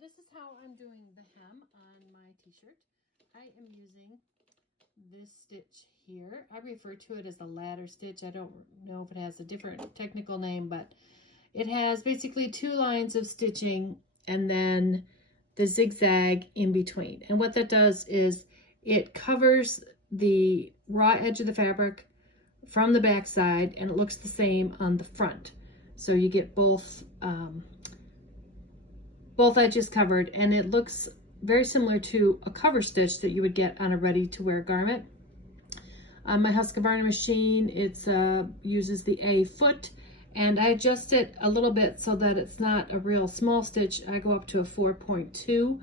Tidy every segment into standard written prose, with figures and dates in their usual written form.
this is how I'm doing the hem on my t-shirt. I am using this stitch here. I refer to it as the ladder stitch. I don't know if it has a different technical name, but it has basically 2 lines of stitching and then the zigzag in between. And what that does is it covers the raw edge of the fabric from the back side, and it looks the same on the front. So you get both edges covered, and it looks very similar to a cover stitch that you would get on a ready-to-wear garment. My Husqvarna machine, it uses the A foot, and I adjust it a little bit so that it's not a real small stitch. I go up to a 4.2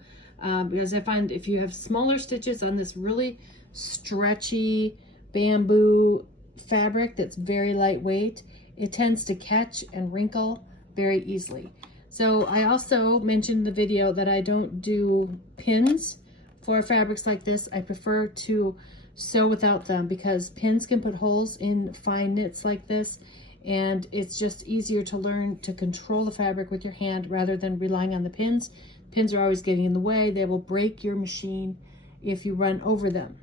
because I find if you have smaller stitches on this really stretchy bamboo fabric that's very lightweight, it tends to catch and wrinkle very easily. So I also mentioned in the video that I don't do pins for fabrics like this. I prefer to sew without them because pins can put holes in fine knits like this, and it's just easier to learn to control the fabric with your hand rather than relying on the pins. Pins are always getting in the way. They will break your machine if you run over them.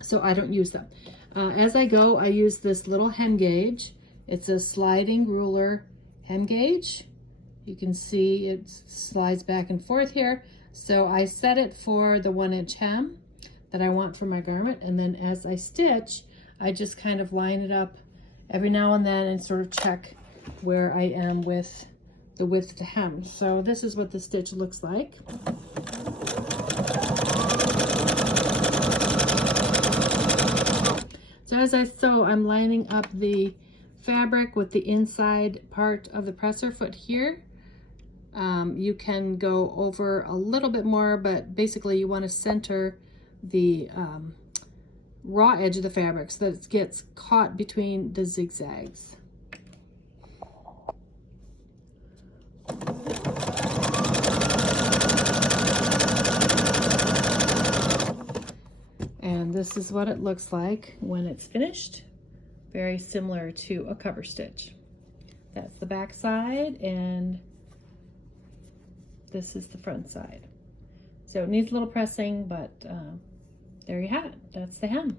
So I don't use them. As I go, I use this little hem gauge. It's a sliding ruler hem gauge. You can see it slides back and forth here. So I set it for the 1-inch hem that I want for my garment. And then as I stitch, I just kind of line it up every now and then and sort of check where I am with the width to hem. So this is what the stitch looks like. So as I sew, I'm lining up the fabric with the inside part of the presser foot here. You can go over a little bit more, but basically you want to center the raw edge of the fabric so that it gets caught between the zigzags. And this is what it looks like when it's finished. Very similar to a cover stitch. That's the back side, and this is the front side. So it needs a little pressing, but there you have it. That's the hem.